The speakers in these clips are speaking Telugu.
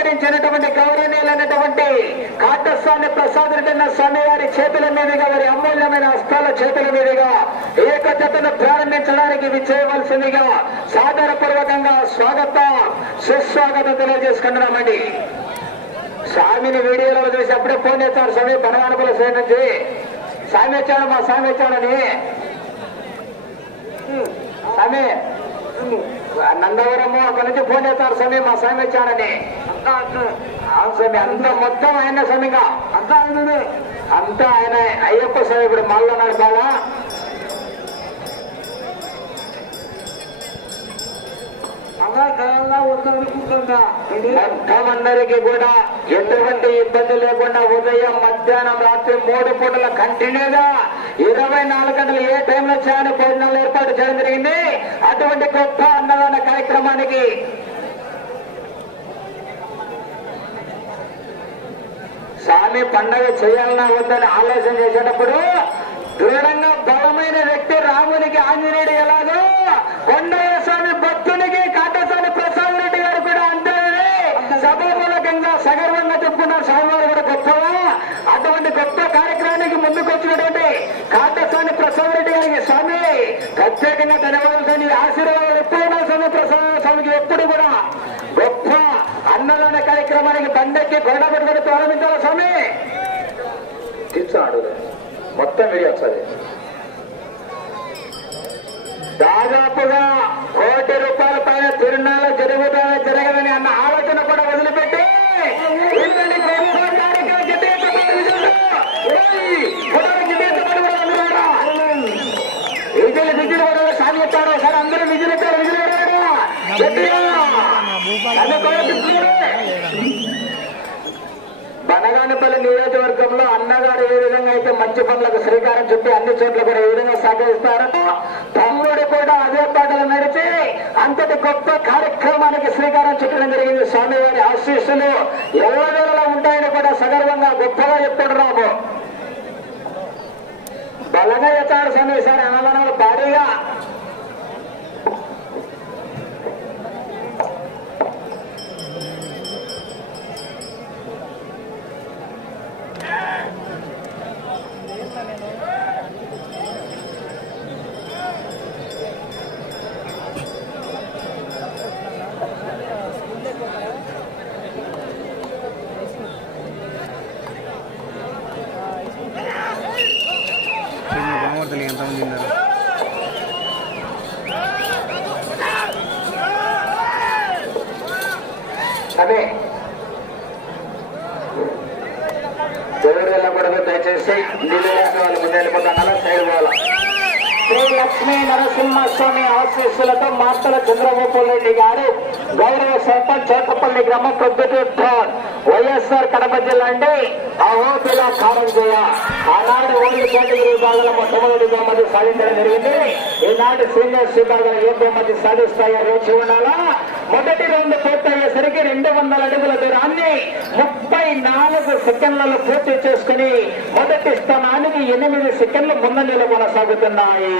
సహకరించినటువంటి గౌరవనీయులైనటువంటి కాటస్వామి ప్రసాద్ రెడ్డి స్వామి వారి చేతుల మీదుగా వారి అమూల్యమైన హస్తాల చేతుల మీదుగా ఏకతను ప్రారంభించడానికి విచ్చేయవలసిందిగా సాదరపూర్వకంగా స్వాగతం సుస్వాగతం తెలియజేసుకుంటున్నామండి. స్వామిని వీడియోలో చూసి అప్పుడే ఫోన్ చేస్తారు స్వామి బనగానుకుల సేనండి స్వామి వచ్చాడు మా స్వామి వచ్చాడని. స్వామి నందవరము అక్కడి నుంచి ఫోన్ చేస్తారు స్వామి మా స్వామి వచ్చాడని. స్వామి అంత మొత్తం ఆయన స్వామిగా అంతా ఆయన అంతా ఆయన. అయ్యప్ప స్వామి ఇప్పుడు మళ్ళీ ఉన్నాడు బాగా మొత్తం అందరికీ కూడా ఎటువంటి ఇబ్బంది లేకుండా ఉదయం మధ్యాహ్నం రాత్రి మూడు పూటల కంటిన్యూగా ఇరవై నాలుగు గంటలు ఏ టైంలో చేయని భోజనాలు ఏర్పాటు చేయడం జరిగింది? అటువంటి గొప్ప అన్నదాన కార్యక్రమానికి స్వామి పండగ చేయాలన్నా వద్దని ఆలోచన చేసేటప్పుడు దృఢంగా బలమైన వ్యక్తి రామునికి ఆంజనేయుడు ఎలాగో కొండయ్య స్వామి భక్తి కాటస్వామి ప్రసాద్ రెడ్డి గారు కూడా అంతే సభామూలకంగా సగర్వంగా చెప్పుకున్నారు స్వామివారు కూడా గొప్పగా అటువంటి గొప్ప కార్యక్రమానికి ముందుకు వచ్చినటువంటి కాటస్వామి ప్రసాద్ రెడ్డి గారికి స్వామి ప్రత్యేకంగా ధన్యవాదాలు ఆశీర్వాదాలు ఎప్పుడు నా స్వామి ప్రసాద్ స్వామికి ఎప్పుడు కూడా గొప్ప అన్నదాన కార్యక్రమానికి బండెక్కి గొడవ పెట్టుకుని ప్రారంభించాలి స్వామి? తీర్చాడు మొత్తం వీడియో ఒకసారి. దాదాపుగా కోటి రూపాయల పైన తిరునాళ్ళ జరుగుతుందా జరగదని అన్న ఆలోచన కూడా వదిలిపెట్టి వచ్చాడు? సార్ అందరూ విజులు వచ్చారు విజులు బనగానపల్లి నియోజకవర్గంలో అన్నగారు ఏ విధంగా అయితే మంచి పనులకు శ్రీకారం చుట్టి అన్ని చోట్ల కూడా ఏ విధంగా సహకరిస్తారో తమ్ముడు కూడా అదే పాటలు నడిచి అంతటి గొప్ప కార్యక్రమానికి శ్రీకారం చుట్టడం జరిగింది. స్వామివారి ఆశీస్సులు ఎవరెవరో ఉంటాయని కూడా సగర్వంగా గొప్పగా చెప్తున్నాము బలంగా చెప్తాడు స్వామి సార్ అన్నదానాలు భారీగా బాగుంటుంది ఎంతమంది ఉన్నారు అదే దేవుడు వెళ్ళకూడదు దయచేసి నీళ్ళు వాళ్ళు ముందు వెళ్ళిపోతాను సైడ్ పోవాలా? శ్రీ లక్ష్మీ నరసింహస్వామి ఆశీస్సులతో మార్తల చంద్రబాబు రెడ్డి గారు గౌరవ సర్పంచ్ చేతపల్లి గ్రామం ప్రొద్దుటూర్ వైఎస్ఆర్ కడప జిల్లా అండి. ఆ కారంజయ ఆనాడు ఓన్లీ కేటగిరీ విభాగంలో మొట్టమొదటి బహుమతి సాధించడం జరిగింది. ఈనాడు సీనియర్స్ విభాగంలో ఏ బహుమతి సాధిస్తాయో రోజు ఉండాలా? మొదటి రౌండ్ పూర్తయ్యేసరికి రెండు వందల అడుగుల దూరాన్ని ముప్పై నాలుగు సెకండ్లలో పూర్తి చేసుకుని మొదటి స్థానానికి ఎనిమిది సెకండ్లు ముందంజలో కొనసాగుతున్నాయి.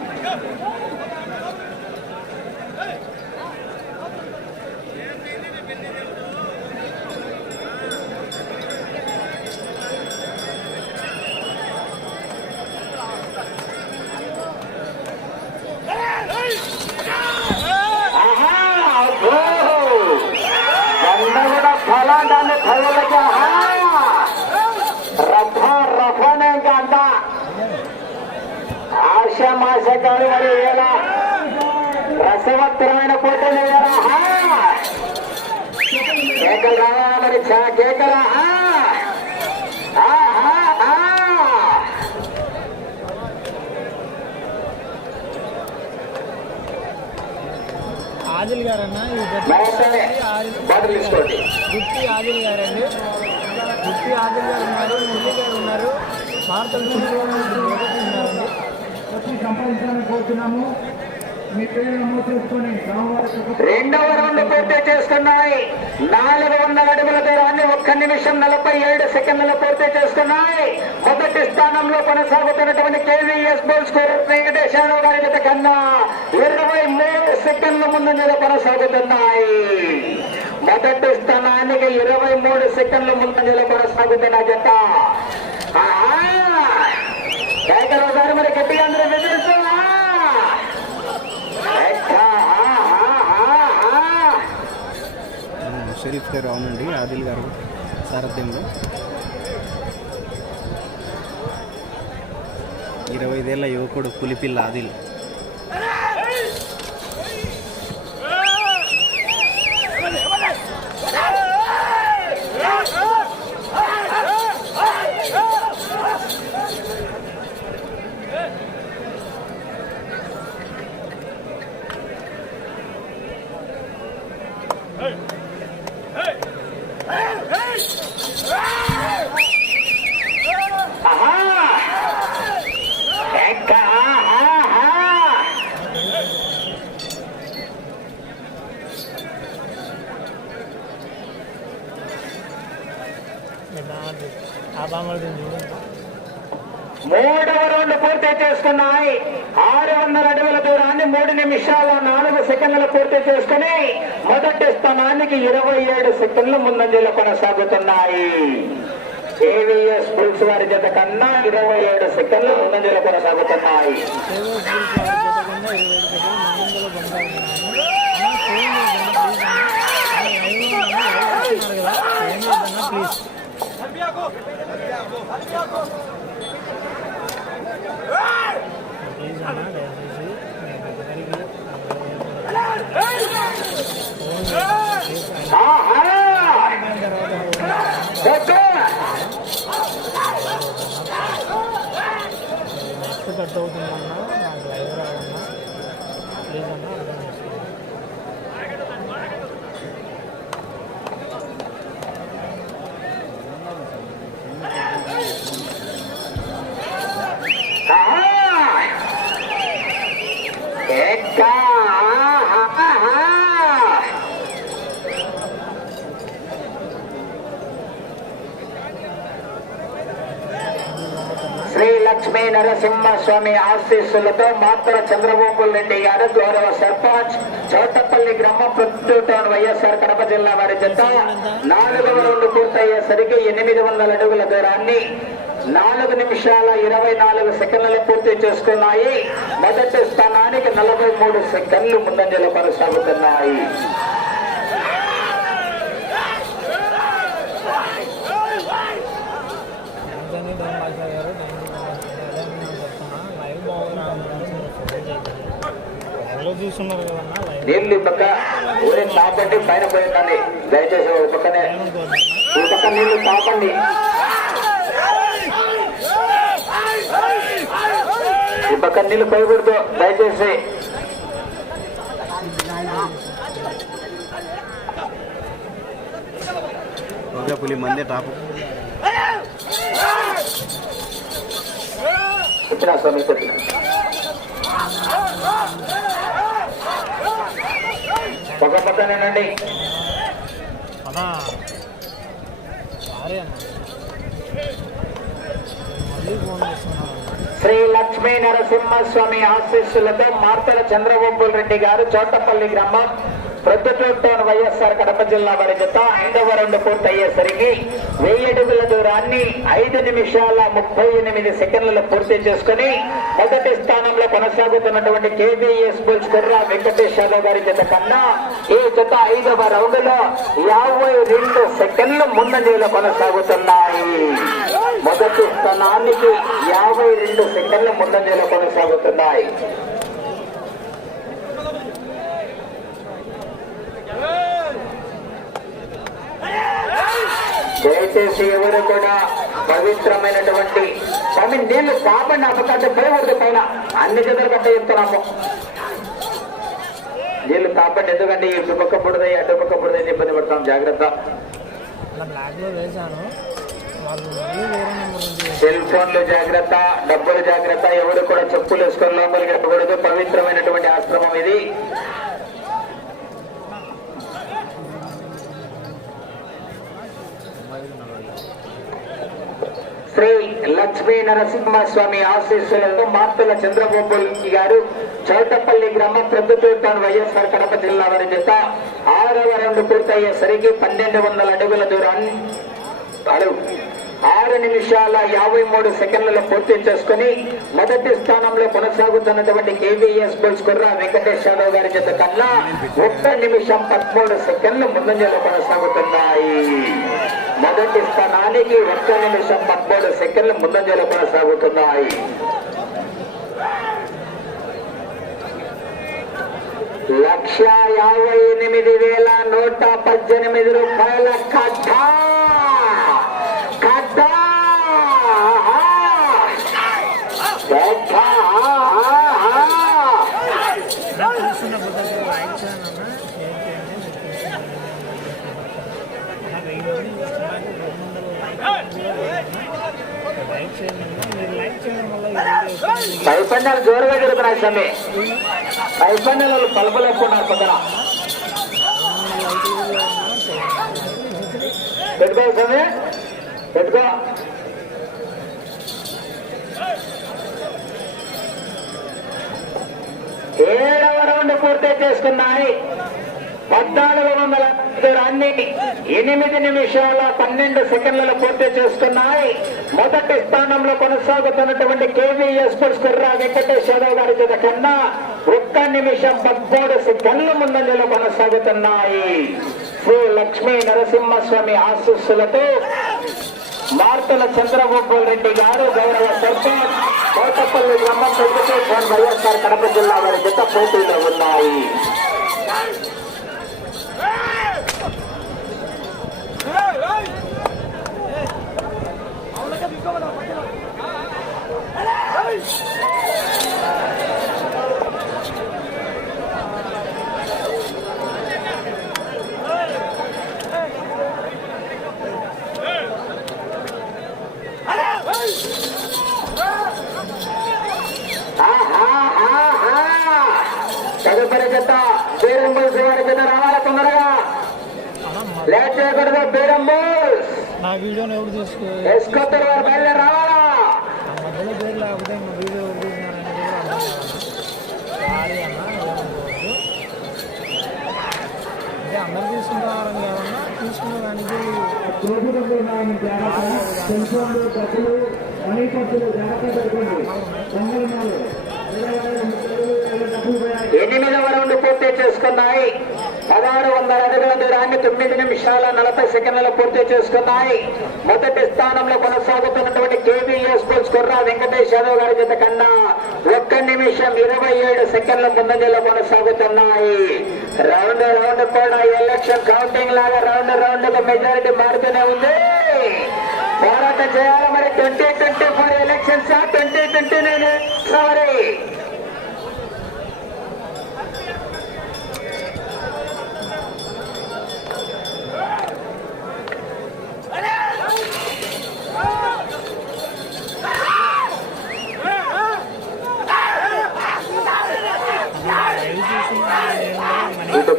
ఆహా, అబ్బో! బండ కూడా ఫలాండాన్ని ఫలలకి ఆహా! రఫ రఫనే ఇంకా అంత ఆశ మాస కాదు మరి ఎలా వేయాలా? ఆహా! కేకలు రావాలా మరి చా కేకలా ఆహా! ఆహా! ఆహా! ఆదిల్ గారన్న బాటిల్ తీసుకోండి గుత్తి ఆదిల్ గారండి గుత్తి ఆదిల్ గారు ఉన్నారు మురళి గారు ఉన్నారు భారతలు ఉన్నారండి వచ్చి సంపాదించాలని కోరుతున్నాము రెండవ రౌండ్ పూర్తి చేస్తున్నాయి నాలుగు వందల అడుగుల దూరాన్ని ఒక్క నిమిషం నలభై ఏడు సెకండ్లలో పూర్తి చేసుకున్నాయి. మొదటి స్థానంలో కొనసాగుతున్నటువంటి కేవీఎస్ బోల్స్ వెంకటేశ్వరరావు గారి జత కన్నా ఇరవై మూడు సెకండ్ల ముందు మీద కొనసాగుతున్నాయి. మొదటి స్థానానికి సెకండ్ల ముందంజలో కొనసాగుతున్న జంట గారు మరి గట్టిగా అందరూ షరీఫ్ గారు అవునండి ఆదిల్ గారు సారథ్యంలో. ఇరవై ఐదేళ్ళ యువకుడు పులిపిల్ల ఆదిల్ ఆహా! ఎక్క, ఆహా! ఆ బామ్మడి చూడండి మూడవ రౌండ్ పూర్తి చేసుకున్నాయి ఆరు వందల అడుగుల దూరాన్ని మూడు నిమిషాల నాలుగు సెకండ్లు పూర్తి చేసుకుని మొదటి స్థానానికి ఇరవై ఏడు సెకండ్లు ముందంజలో కొనసాగుతున్నాయి ఏవిఎస్ బుల్స్ వారి జత కన్నా ఇరవై ఏడు సెకండ్లు ముందంజలో కొనసాగుతున్నాయి ప్లీజ్ కట్ అవుతుందన్నా నాకు లైవ్ రావన్నా ప్లీజ్ అన్నా అర్థం చేసుకోండి ఆహా! ఎక్క, ఆహా! శ్రీ లక్ష్మీ నరసింహస్వామి ఆశీస్సులతో మాత్ర చంద్రబాబు రెడ్డి గారు గౌరవ సర్పంచ్ చౌటపల్లి గ్రామం ప్రొద్దుటౌన్ వైఎస్ఆర్ కడప జిల్లా వారి జత నాలుగవ రౌండ్ పూర్తయ్యేసరికి ఎనిమిది వందల అడుగుల దూరాన్ని నాలుగు నిమిషాల ఇరవై నాలుగు సెకండ్లు పూర్తి చేసుకున్నాయి. మొదటి స్థానానికి నలభై మూడు సెకండ్లు ముందంజలు కొనసాగుతున్నాయి. నీళ్ళు ఈ పక్క ఊరి తాపండి పైన పోయిందండి దయచేసి ఒక పక్కనే ఈ పక్క నీళ్ళు తాపండి. ఈ పక్క నీళ్ళు పోయకూడదు దయచేసి. ఒక పులి మందే టాపు చెప్పినా స్వామి చెప్పిన. ఒక చేస్తున్నాను శ్రీ లక్ష్మీ నరసింహస్వామి ఆశీస్సులతో మార్తల చంద్రబాబు రెడ్డి గారు చోటపల్లి గ్రామం ప్రొద్దుటూరు వైఎస్ఆర్ కడప జిల్లా వారి జత ఐదవ రెండు పూర్తయ్యేసరికి వెయ్యి అడుగుల దూరాన్ని ఐదు నిమిషాల ముప్పై ఎనిమిది సెకండ్లలో పూర్తి చేసుకుని మొదటి స్థానంలో కొనసాగుతున్నటువంటి కేబిఎస్ బుల్స్ కుర్రా వెంకటేష్ యాదవ్ గారి జత కన్నా ఈ జత ఐదవ రౌండ్లో యాభై రెండు సెకండ్లు ముందంజలో కొనసాగుతున్నాయి. మొదటి స్థానానికి యాభై రెండు సెకండ్ల ముందంజలో కొనసాగుతున్నాయి. దయచేసి ఎవరు కూడా పవిత్రమైనటువంటి స్వామి నీళ్ళు కాపండి అపకంటే పోయకూడదు పైన. అన్ని కట్ట చెప్తున్నాము. నీళ్ళు కాపండి ఎందుకంటే ఇటు పక్క పుడదాయి అటు పక్క పుడదాయి ఇబ్బంది పడతాం జాగ్రత్త. సెల్ ఫోన్లు జాగ్రత్త డబ్బులు జాగ్రత్త. ఎవరు కూడా చెప్పులు వేసుకొని లోపలికి వెళ్ళకూడదు పవిత్రమైనటువంటి ఆశ్రమం ఇది శ్రీ లక్ష్మీ నరసింహస్వామి ఆశీస్సులతో మార్తుల చంద్రబాబు గారు చౌటపల్లి గ్రామ ప్రొద్దుటూరు వైఎస్ఆర్ కడప జిల్లా వారి చేత ఆరవ రౌండ్ పూర్తయ్యేసరికి పన్నెండు వందల అడుగుల దూరాన్ని ఆరు ఆరు నిమిషాల యాభై మూడు సెకండ్లలో పూర్తి చేసుకుని మొదటి స్థానంలో కొనసాగుతున్నటువంటి కేవీఎస్ బుల్స్ కుర్ర వెంకటేష్ యాదవ్ గారి జత కన్నా ఒక్క నిమిషం పదమూడు సెకండ్లు ముందంజలో కొనసాగుతున్నాయి. మొదటి స్థానానికి ఒక్క నిమిషం పదమూడు సెకండ్లు ముందంజలో కొనసాగుతున్నాయి. లక్ష యాభై ఎనిమిది వేల నూట పద్దెనిమిది రూపాయల కట్ట కట్ట కట్ట చూస్తున్న బుద్ధకి లైక్ చేయండి అన్న షేర్ చేయండి నాకు వెయ్యి మంది చూస్తున్నారు రెండు వందలు లైక్ చేయండి అన్న. మీరు లైక్ చేయడం వల్ల ఈ వీడియో వస్తుంది. పైపండాలు జోరుగా జరుగుతున్నాయి స్వామి. పైపండాలు పలుపులు పక్కన పెట్టుకో స్వామి. పెట్టుకో. ఏడవ రౌండ్ పూర్తి చేసుకున్నాయి. పద్నాలుగు వందల దూరాన్ని ఎనిమిది నిమిషాల పన్నెండు సెకండ్లలో పూర్తి చేస్తున్నాయి మొదటి స్థానంలో కొనసాగుతున్నటువంటి కేవీఎస్ కుర్రా వెంకటేష్ యాదవ్ గారి చేత కన్నా ఒక్క నిమిషం పద్మూడు సెకండ్ల ముందంజలో కొనసాగుతున్నాయి. శ్రీ లక్ష్మీ నరసింహస్వామి ఆశీస్సులతో మార్తల చంద్రగోపాల్ రెడ్డి గారు గౌరవ సర్పంచ్ కోటపల్లి గ్రామ వెంకటేశ్వర వైఎస్ఆర్ కడప జిల్లా వారి జత పోటీలో ఉన్నాయి. తదుపరి జత బీరంబుల్స్ వారి జత రావాలి తొందరగా లేట్ చేయకూడదు బీరంబుల్స్ నా వీడియోని ఎవరు తీసుకో వారు బయలుదేరి రావాలా? మధ్యలో పేరు లేకపోతే వీడియో ఎవరు అందరు తీసుకుంటారని ఎనిమిది నాయన జాగ్రత్త డబ్బులు మనీ ఖర్చులు జాగ్రత్త పెట్టుకోండి సంఘటనలు రౌండ్ పూర్తి చేసుకున్నాయి. పదహారు వందల అడుగుల దూరాన్ని తొమ్మిది నిమిషాల నలభై సెకండ్లు పూర్తి చేసుకున్నాయి. మొదటి స్థానంలో కొనసాగుతున్నటువంటి కేవీఎస్ స్పోర్ట్స్ కుర్రా వెంకటేష్ యాదవ్ గారి జత కన్నా నిమిషం ఇరవై ఏడు సెకండ్ల ముందంజలో కొనసాగుతున్నాయి. రౌండ్ రౌండ్ కూడా ఎలక్షన్ కౌంటింగ్ లాగా రౌండ్ రౌండ్ మెజారిటీ మారుతూనే ఉంది. పోరాటం చేయాలి మరి. Twenty twenty four elections twenty twenty nine.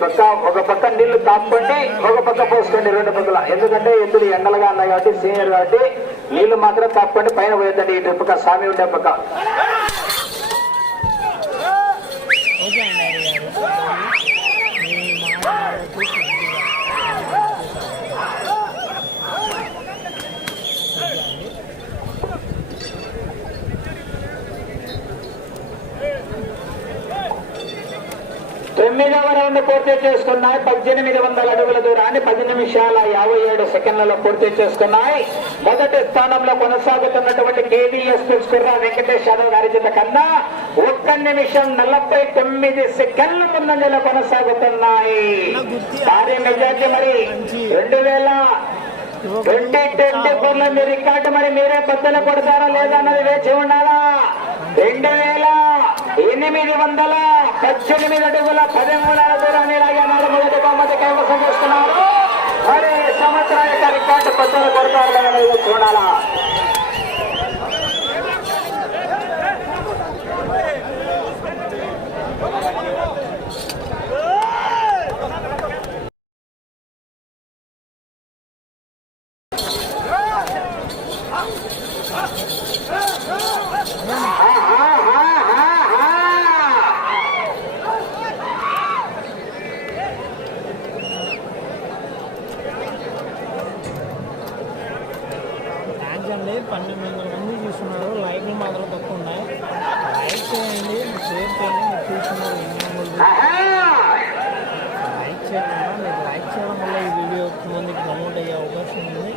పక్క ఒక పక్క నీళ్ళు తాపుకోండి ఒక పక్క పోసుకోండి రెండు పక్కల. ఎందుకంటే ఎద్దులు ఎండలుగా ఉన్నాయి కాబట్టి సీనియర్ కాబట్టి నీళ్ళు మాత్రం తాపుకోండి పైన పోయొద్దండి ఇటు పక్క స్వామి ఉండే పక్క. తొమ్మిదవ రౌండ్ పూర్తి చేసుకున్నాయి. పద్దెనిమిది వందల అడుగుల దూరాన్ని పది నిమిషాల యాభై ఏడు సెకండ్లలో పూర్తి చేసుకున్నాయి. మొదటి స్థానంలో కొనసాగుతున్నటువంటి కేవీఎస్ కుర్రా వెంకటేష్ యాదవ్ గారి చేత కన్నా ఒక్క నిమిషం నలభై తొమ్మిది సెకండ్ల ముందంజలో కొనసాగుతున్నాయి. భారీ మెజార్టీ మరి. రెండు వేల ట్వంటీ ట్వంటీ ఫోర్లో మీ రికార్డు మరి మీరే బద్దలు కొడతారా లేదా అన్నది వేచి ఉండాలా? రెండు వేల ఎనిమిది వందల పద్దెనిమిది అడుగుల పదిమూడవ దూరాన్ని లాగారు మొదటి బహుమతి కైవసం చేస్తున్నారు మరి ఈ సంవత్సరం యొక్క రికార్డు పద్దెనిమిది కొడతారు చూడాలా? పన్నెండు వందల మంది చూస్తున్నారు. లైక్లు మాత్రం తక్కువ ఉన్నాయి. లైక్ చేయండి. షేర్ చేయండి. మీరు చూస్తున్నారు. లైక్ చేయకుండా మీరు లైక్ చేయడం వల్ల ఈ వీడియో ఎక్కువ మందికి ప్రమోట్ అయ్యే అవకాశం ఉంది.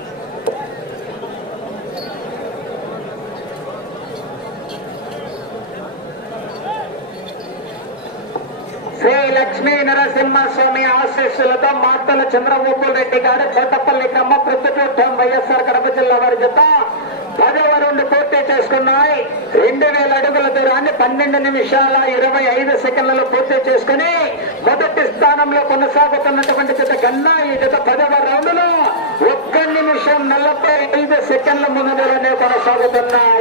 శ్రీ లక్ష్మీ నరసింహస్వామి ఆశీస్సులతో మార్తల చంద్రబాబు రెడ్డి గారు చోటపల్లి గ్రామ ప్రతిపక్షం వైఎస్ఆర్ కడప జిల్లా వారి జత రెండు పూర్తి చేసుకున్నాయి. రెండు వేల అడుగుల దూరాన్ని పన్నెండు నిమిషాల ఇరవై ఐదు సెకండ్లలో పూర్తి చేసుకుని మొదటి స్థానంలో కొనసాగుతున్నటువంటి జత కన్నా ఈ జత పదవ రౌండ్లో ఒక్క నిమిషం నలభై ఐదు సెకండ్ల ముందులోనే కొనసాగుతున్నాయి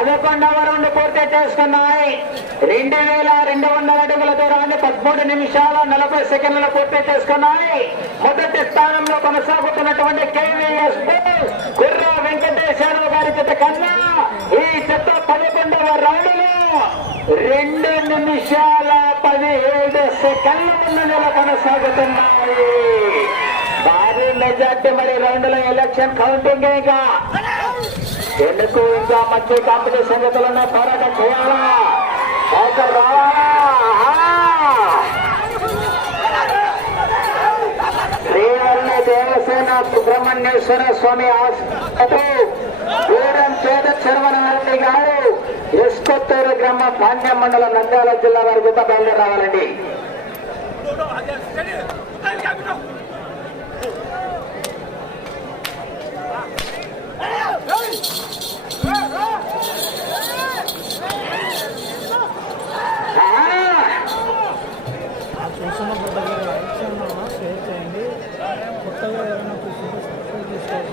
పదకొండవ రౌండ్ పూర్తి చేస్తున్నాయి రెండు వేల రెండు వందల అడుగుల దూరాన్ని పదమూడు నిమిషాల నలభై సెకండ్లు పూర్తి చేసుకున్నాయి. మొదటి స్థానంలో కొనసాగుతున్నటువంటి కేవీఎస్ కుర్ర వెంకటేశ్వరరావు గారి జత కన్నా ఈ చెత్త పదకొండవ రౌండ్లో రెండు నిమిషాల పదిహేడు సెకండ్ల ముందు కొనసాగుతున్నాయి. భారీ మెజార్టీ మరి రౌండ్ల ఎలక్షన్ కౌంటింగ్ ఇంకా. ఎందుకు ఇంకా మంచి కాంపిటీషన్ జతలున్న పోరాటం చేయాలా? శ్రీవల్లి దేవసేన సుబ్రహ్మణ్యేశ్వర స్వామి ఆశ్రమంలో పేద చర్మనారెడ్డి గారు ఎస్కొత్తూరు గ్రామ పాండ్య మండలం నంద్యాల జిల్లా వారి గుట్ట బయలుదేరి రావాలండి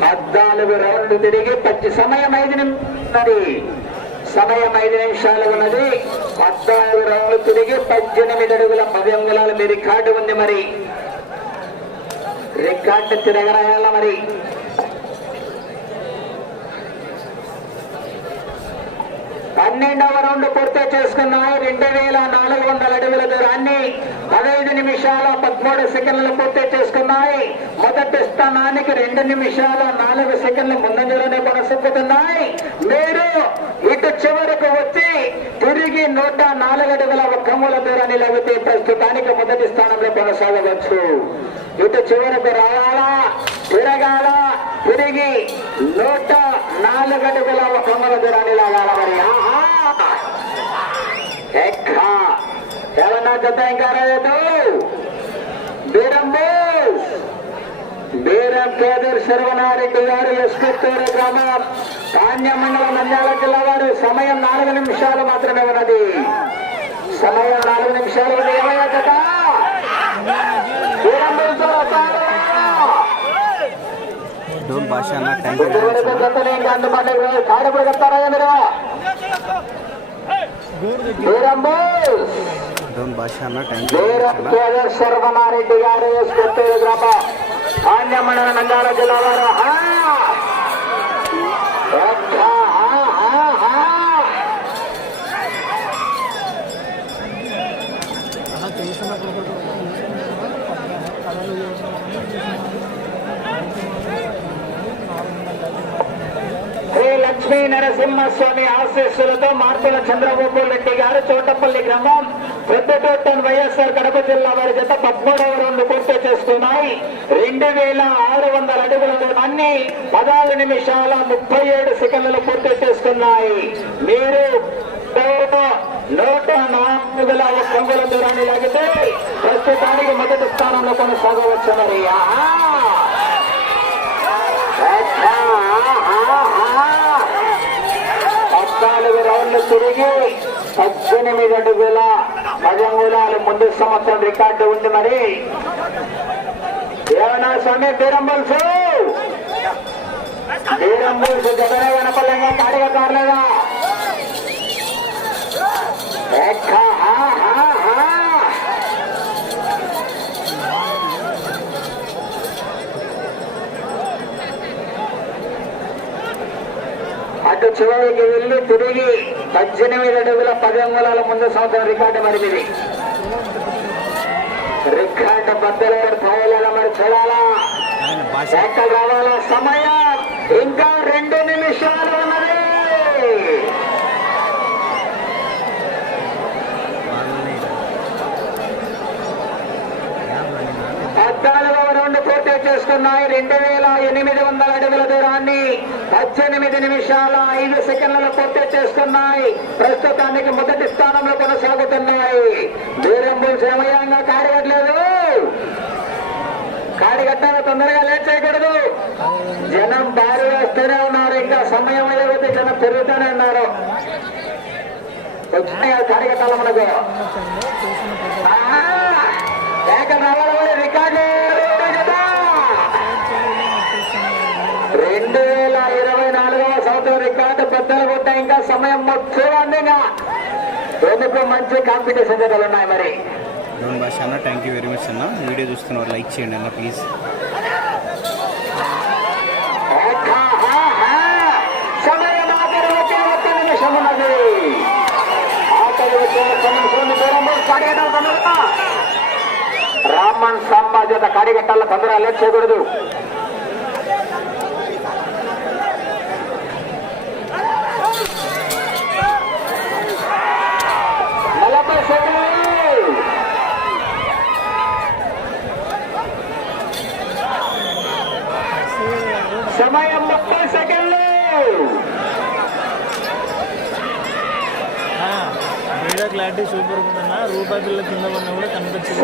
పద్నాలుగు రౌండ్లు తిరిగి పచ్చి సమయం ఐదు నిమిషాలు సమయం ఐదు నిమిషాలు ఉన్నది. పద్నాలుగు రౌండ్లు తిరిగి పద్దెనిమిది అడుగుల పది అంగుళాలు. మీ రికార్డు ఉంది మరి. రికార్డు తిరగరాయాల మరి? పన్నెండవ రౌండ్ పూర్తి చేసుకున్నాయి రెండు వేల నాలుగు వందల అడుగుల దూరాన్ని పదహైదు నిమిషాల పదమూడు సెకండ్లు పూర్తి చేసుకున్నాయి. మొదటి స్థానానికి రెండు నిమిషాల నాలుగు సెకండ్లు ముందంజలోనే కొనసాగుతున్నాయి. మీరు ఇటు చివరకు వచ్చి తిరిగి నూట నాలుగు అడుగుల ఒక్కముల దూరాన్ని లేకపోతే ప్రస్తుతానికి మొదటి స్థానంలో కొనసాగవచ్చు. ఇటు చివరకు రావాలా తిరగాల తిరిగి నూట నాలుగటి గులాబ ఒక్కముల దూరాన్ని లాగాల మరి. ఆహా! ఎక్క! ఏమన్నా జత ఇంకా రాలేదు? బీరం బీరం కేదర్ శర్వనారెడ్డి గారు ఎస్కొత్తూరు గ్రామం ధాన్య మండలం నంద్యాల జిల్లా వారు సమయం నాలుగు నిమిషాలు మాత్రమే ఉన్నది. సమయం నాలుగు నిమిషాలు ఉంది ఏమయ్యా జత? బీరం డోన్ భాష అన్న థ్యాంక్ యూ వీర శర్వనారెడ్డి గారు గ్రామం ధాన్య మండల నంద్యాల జిల్లా వారు లక్ష్మీ నరసింహస్వామి ఆశీస్సులతో మార్పుల చంద్రబాబు రెడ్డి గారు చోటపల్లి గ్రామం పెద్దటోట్టన్ వైఎస్ఆర్ కడప జిల్లా వారి జత పద్మూడవ రెండు పూర్తి చేసుకున్నాయి రెండు వేల ఆరు వందల అడుగుల దూరాన్ని పదహారు నిమిషాల ముప్పై ఏడు సెకండ్లు పూర్తి చేసుకున్నాయి మీరు నూట నాలుగుల ఒక్క అంగుళ దూరాన్ని లాగితే ప్రస్తుతానికి మొదటి స్థానంలో కొనసాగవచ్చు మరి. ఆహా! పద్నాలుగు రౌండ్లు తిరిగి పద్దెనిమిది అడుగుల పది అంగుళాలు ముందు సంవత్సరం రికార్డు ఉంది మరి ఏమన్నా స్వామి బీరంబుల్స్ బీరంబుల్స్ జగనే కనపడలేగా కాడిగా కారలేదా ఎక్క, హా, హా, హా. అటు చివరికి వెళ్ళి తిరిగి పద్దెనిమిది అడుగుల పది అంగుళాల ముందు సంవత్సరం రికార్డు మరి ఇది రికార్డు బద్దలు స్థాయిలో మరి చూడాలా? ఎంత భాష సమయం? ఇంకా రెండు నిమిషాలు ఉన్నది. వాళ్ళని పద్నాలుగవ రౌండ్ పూర్తి చేసుకున్నాయి. రెండు వేల ఎనిమిది వందల పద్దెనిమిది నిమిషాల ఐదు సెకండ్లలో పూర్తి చేస్తున్నాయి. ప్రస్తుతానికి మొదటి స్థానంలో కొనసాగుతున్నాయి. దూరం సమయంగా కాడగట్లేదు కాడిగట్టాలి తొందరగా లేట్ చేయకూడదు. జనం భారీ వస్తూనే ఉన్నారు. ఇంకా సమయం అయ్యేది జనం పెరుగుతూనే ఉన్నారు. వచ్చినాయి మనకు. రికార్డు. రికార్డు పెద్దలు కొట్ట ఇంకా సమయం చూడండి ఎందుకు మంచి కాంపిటీషన్ జతలు ఉన్నాయి మరి? డ్రోన్ భాష అన్న థ్యాంక్ యూ వెరీ మచ్ అన్న. వీడియో చూస్తున్నారు లైక్ చేయండి అన్న ప్లీజ్ హా, హా. సమయం ఆఖరి వచ్చే ఒక్క నిమిషం ఉన్నది ఆఖరి వచ్చే ఒక్క నిమిషం ఉంది. దూరం పోయి కాడిగట్టాలి తొందరగా. రామన్ సామ్రాజ్యత కాడిగట్టాల తొందరగా లేట్ చేయకూడదు నలభై సెకండ్లు సమయం ముప్పై సెకండ్లు వీడియో క్లారిటీ సూపర్ ఉందన్న. రూపాయి బిల్ల కింద ఉన్న కూడా కనిపించదు.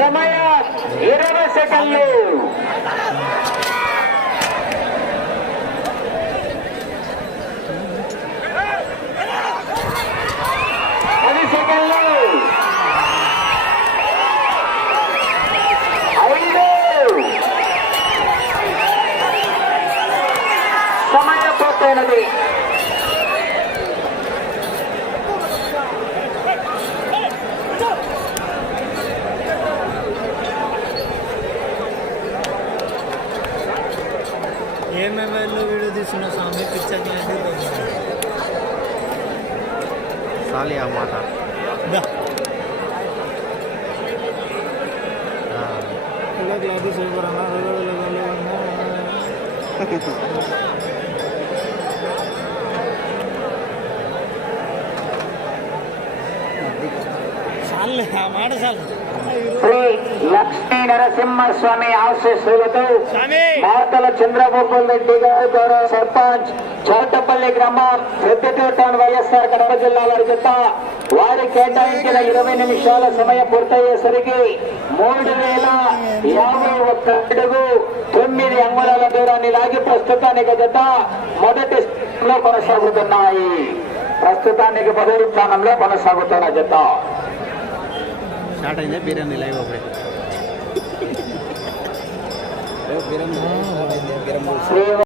Come on. శ్రీ లక్ష్మీ నరసింహస్వామి ఆశీస్సులతో మార్తల చంద్రబాబు రెడ్డి గారు గౌరవ సర్పంచ్ చౌటపల్లి గ్రామం పెద్దటోటాన్ వైఎస్ఆర్ కడప జిల్లా వారి చేత వారి కేటాయించిన ఇరవై నిమిషాల సమయం పూర్తయ్యేసరికి మూడు వేల యాభై ఒక్క అడుగు తొమ్మిది అంగుళాల దూరాన్ని లాగి ప్రస్తుతానికి జత మొదటి స్థానంలో కొనసాగుతున్నాయి. ప్రస్తుతానికి మొదటి స్థానంలో కొనసాగుతున్న జత ટાટાઈને બિરયાની લાવ્યો આપણે. બિરમ બિરમ